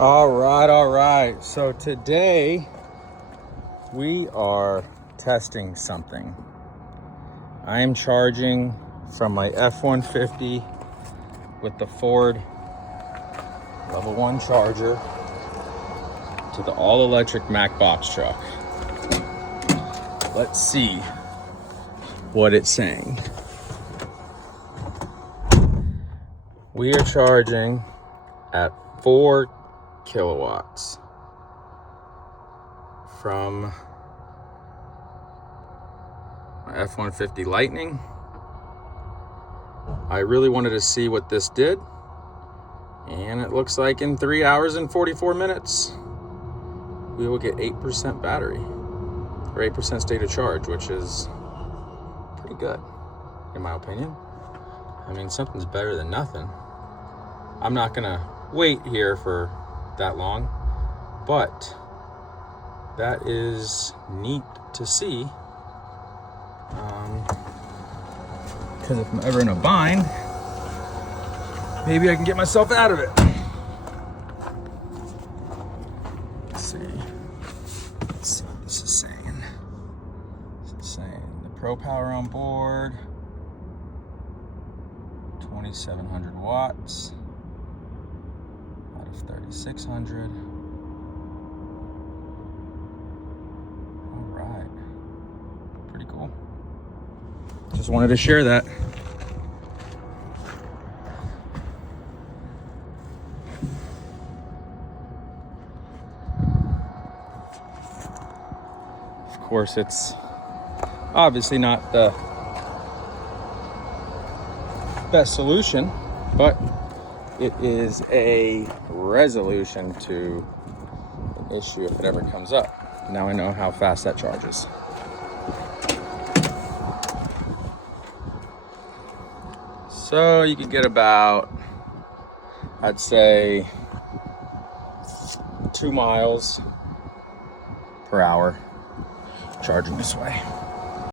All right. So today we are testing something. I am charging from my F-150 with the Ford Level 1 charger to the all-electric Mack box truck. Let's see what it's saying. We are charging at 4 kilowatts from my F-150 Lightning. I really wanted to see what this did, and it looks like in 3 hours and 44 minutes we will get 8% battery, or 8% state of charge, which is pretty good in my opinion. I mean, something's better than nothing. I'm not gonna wait here for that long, but that is neat to see, because if I'm ever in a bind, maybe I can get myself out of it. Let's see what this is saying. It's saying the Pro Power on board, 2,700 watts out of 3,600. All right, pretty cool. Just wanted to share that. Of course, it's obviously not the best solution, but it is a resolution to an issue if it ever comes up. Now I know how fast that charges. So you can get about, I'd say, 2 miles per hour charging this way.